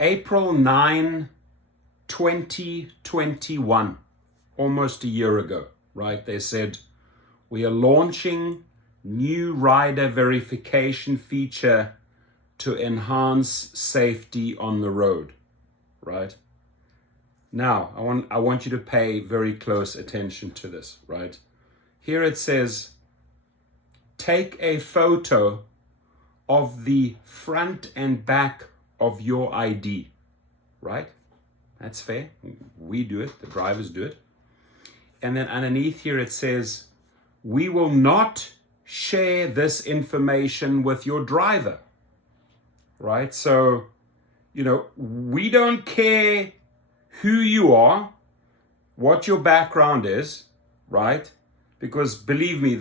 April 9, 2021, almost a year ago, right? They said, we are launching new rider verification feature to enhance safety on the road, right? Now, I want you to pay very close attention to this, right? Here it says, take a photo of the front and back of your ID, right? That's fair. We do it. The drivers do it. And then underneath here it says, we will not share this information with your driver, right? So, we don't care who you are, what your background is, right? Because believe me,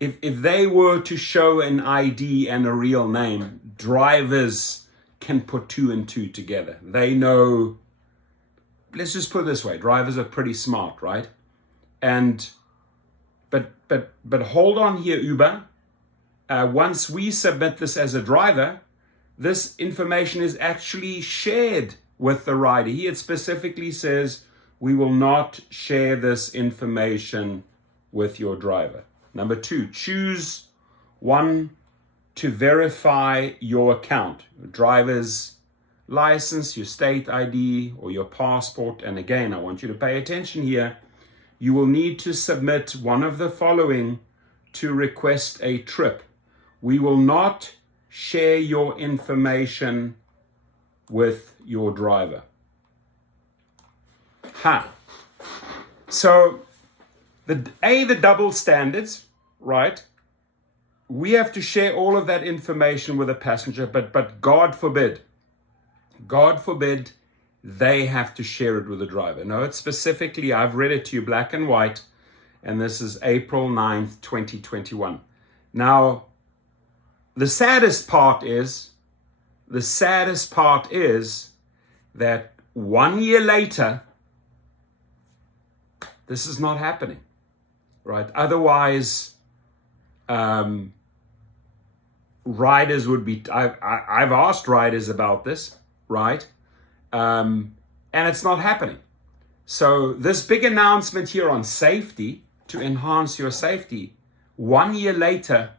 if they were to show an ID and a real name, drivers can put two and two together. They know, let's just put it this way, drivers are pretty smart, right? But hold on here, Uber. Once we submit this as a driver, this information is actually shared with the rider. Here it specifically says, we will not share this information with your driver. Number 2, choose one to verify your account, your driver's license, your state ID, or your passport. And again, I want you to pay attention here. You will need to submit one of the following to request a trip. We will not share your information with your driver. So the double standards, right? We have to share all of that information with a passenger, but God forbid they have to share it with the driver. No, it's specifically, I've read it to you black and white, and this is April 9th, 2021. Now, the saddest part is that 1 year later, this is not happening, right? Otherwise, riders would be, I've asked riders about this, right? And it's not happening. So this big announcement here on safety, to enhance your safety, 1 year later,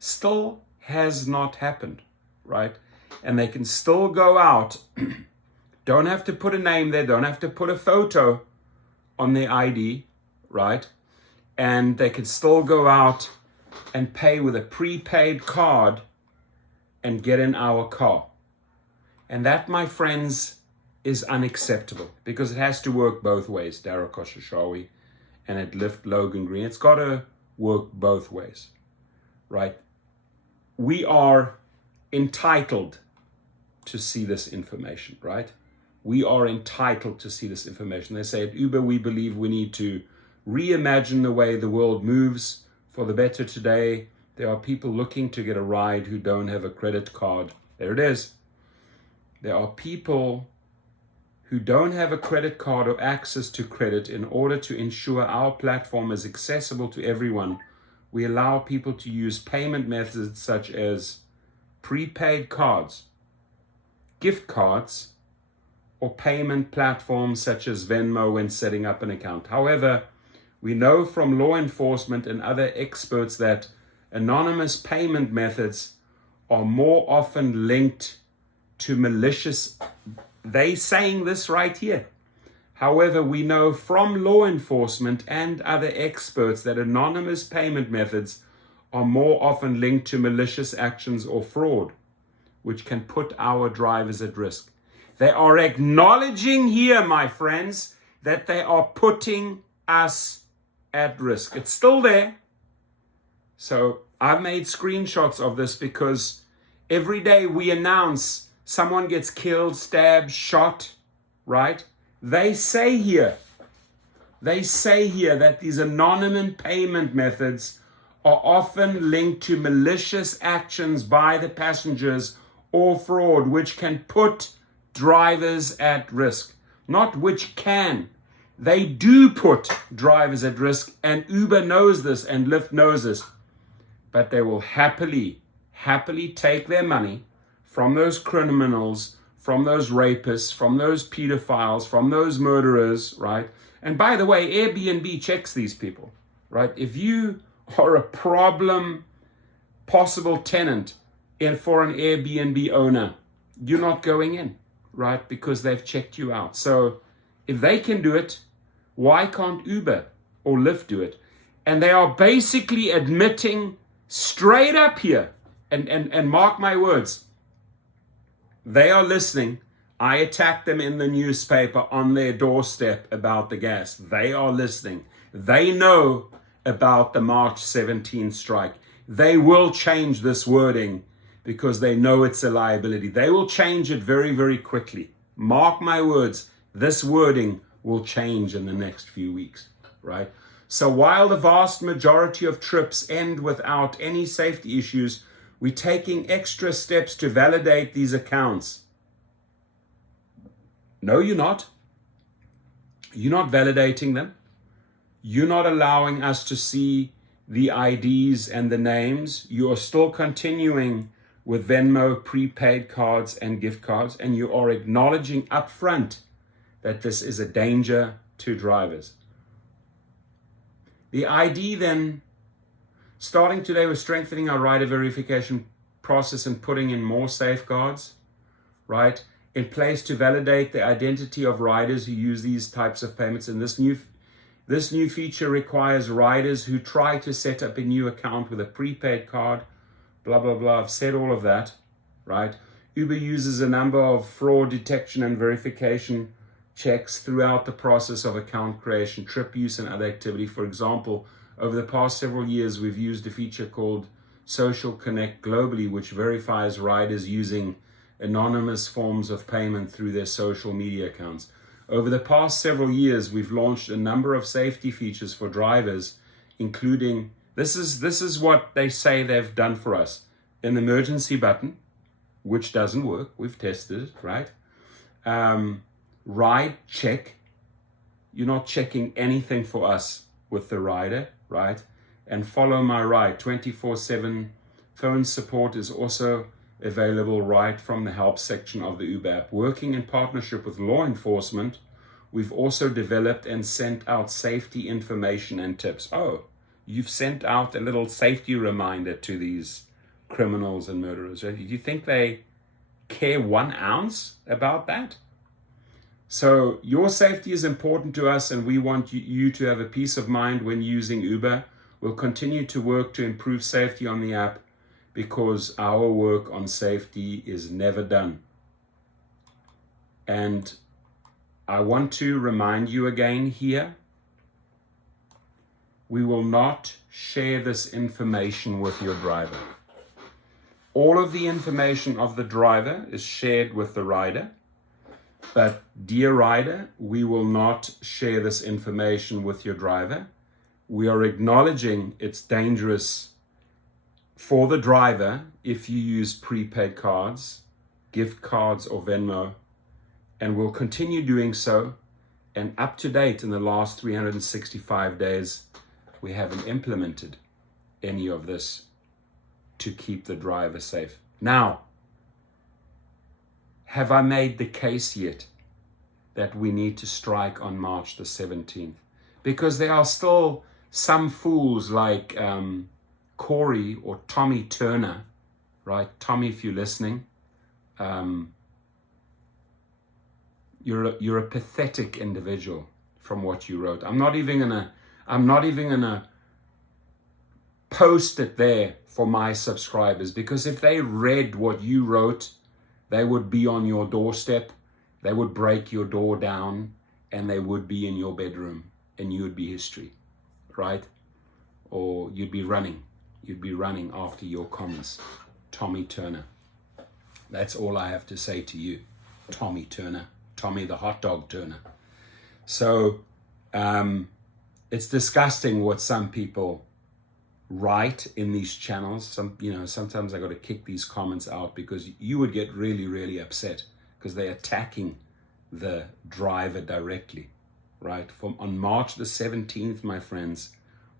still has not happened, right? And they can still go out, don't have to put a name there, don't have to put a photo on their ID, right? And they can still go out and pay with a prepaid card and get in our car. And that, my friends, is unacceptable, because it has to work both ways, Dara Koshashawi, and at Lyft Logan Green. It's got to work both ways, right? We are entitled to see this information, right? We are entitled to see this information. They say at Uber, we believe we need to reimagine the way the world moves for the better today. There are people looking to get a ride who don't have a credit card. There it is. There are people who don't have a credit card or access to credit. In order to ensure our platform is accessible to everyone, we allow people to use payment methods such as prepaid cards, gift cards, or payment platforms such as Venmo when setting up an account. However, we know from law enforcement and other experts that anonymous payment methods are more often linked to malicious. They saying this right here. However, we know from law enforcement and other experts that anonymous payment methods are more often linked to malicious actions or fraud, which can put our drivers at risk. They are acknowledging here, my friends, that they are putting us at risk. It's still there. So I've made screenshots of this because every day we announce someone gets killed, stabbed, shot, right? They say here that these anonymous payment methods are often linked to malicious actions by the passengers or fraud, which can put drivers at risk. Not which can. They do put drivers at risk, and Uber knows this and Lyft knows this. But they will happily take their money from those criminals from those rapists, from those pedophiles, from those murderers, right? And by the way, Airbnb checks these people, right? If you are a possible tenant for an Airbnb owner, you're not going in, right? Because they've checked you out. So if they can do it, why can't Uber or Lyft do it? And they are basically admitting straight up here, and mark my words, they are listening. I attacked them in the newspaper on their doorstep about the gas. They are listening. They know about the March 17th strike. They will change this wording because they know it's a liability. They will change it very, very quickly. Mark my words, this wording will change in the next few weeks, right? So while the vast majority of trips end without any safety issues, we're taking extra steps to validate these accounts. No, you're not. You're not validating them. You're not allowing us to see the IDs and the names. You are still continuing with Venmo, prepaid cards, and gift cards, and you are acknowledging upfront that this is a danger to drivers. The ID then, starting today, we're strengthening our rider verification process and putting in more safeguards, right, in place to validate the identity of riders who use these types of payments. And this new feature requires riders who try to set up a new account with a prepaid card, blah, blah, blah. I've said all of that, right? Uber uses a number of fraud detection and verification checks throughout the process of account creation, trip use, and other activity. For example, over the past several years, we've used a feature called Social Connect globally, which verifies riders using anonymous forms of payment through their social media accounts. Over the past several years, we've launched a number of safety features for drivers, including, this is what they say they've done for us, an emergency button, which doesn't work. We've tested it, right? Ride check. You're not checking anything for us with the rider, right? And follow my ride. 24/7 phone support is also available right from the help section of the Uber app. Working in partnership with law enforcement, we've also developed and sent out safety information and tips. Oh, you've sent out a little safety reminder to these criminals and murderers. Right? Do you think they care 1 ounce about that? So your safety is important to us, and we want you to have a peace of mind when using Uber. We'll continue to work to improve safety on the app because our work on safety is never done. And I want to remind you again here, we will not share this information with your driver. All of the information of the driver is shared with the rider. But dear rider, we will not share this information with your driver. We are acknowledging it's dangerous for the driver if you use prepaid cards, gift cards, or Venmo, and we'll continue doing so. And up to date in the last 365 days, we haven't implemented any of this to keep the driver safe. Now, have I made the case yet that we need to strike on March the 17th? Because there are still some fools like Corey or Tommy Turner, right? Tommy, if you're listening, you're a pathetic individual from what you wrote. I'm not even gonna post it there for my subscribers, because if they read what you wrote, they would be on your doorstep, they would break your door down, and they would be in your bedroom, and you would be history, right? Or you'd be running after your comments. Tommy Turner. That's all I have to say to you, Tommy Turner, Tommy the hot dog Turner. So it's disgusting what some people write in these channels. Sometimes I got to kick these comments out, because you would get really, really upset because they're attacking the driver directly, right? On March the 17th, my friends,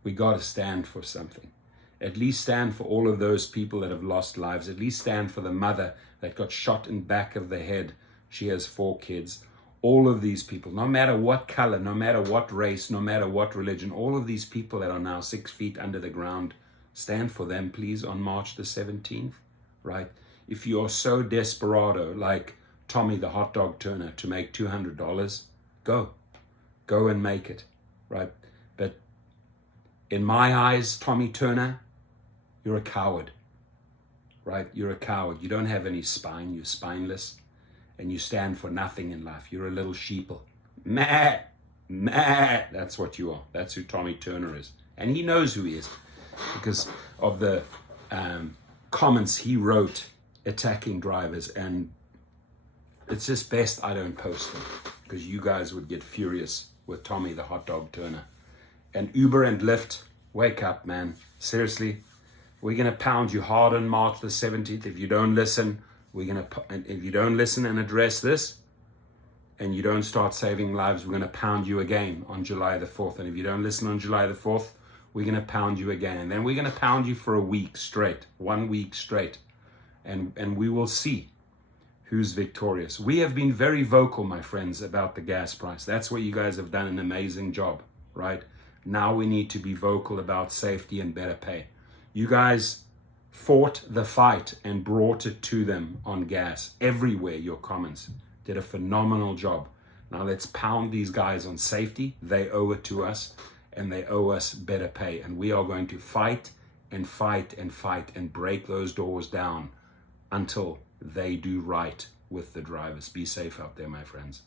we got to stand for something. At least stand for all of those people that have lost lives. At least stand for the mother that got shot in the back of the head She has 4 kids. All of these people, no matter what color, no matter what race, no matter what religion, all of these people that are now 6 feet under the ground, stand for them, please, on March the 17th, right? If you're so desperado, like Tommy the hot dog turner, to make $200, go and make it, right? But in my eyes, Tommy Turner, you're a coward, right? You're a coward. You don't have any spine. You're spineless. And you stand for nothing in life. You're a little sheeple. Meh. That's what you are. That's who Tommy Turner is. And he knows who he is because of the comments he wrote attacking drivers. And it's just best I don't post them because you guys would get furious with Tommy the hot dog turner. And Uber and Lyft, wake up, man. Seriously, we're going to pound you hard on March the 17th. If you don't listen, if you don't listen and address this, and you don't start saving lives, we're going to pound you again on July the 4th. And if you don't listen on July the 4th, we're going to pound you again. And then we're going to pound you for a week straight, 1 week straight. And we will see who's victorious. We have been very vocal, my friends, about the gas price. That's where you guys have done an amazing job, right? Now we need to be vocal about safety and better pay. You guys fought the fight and brought it to them on gas. Everywhere, your comments did a phenomenal job. Now let's pound these guys on safety. They owe it to us, and they owe us better pay. And we are going to fight and fight and fight and break those doors down until they do right with the drivers. Be safe out there, my friends.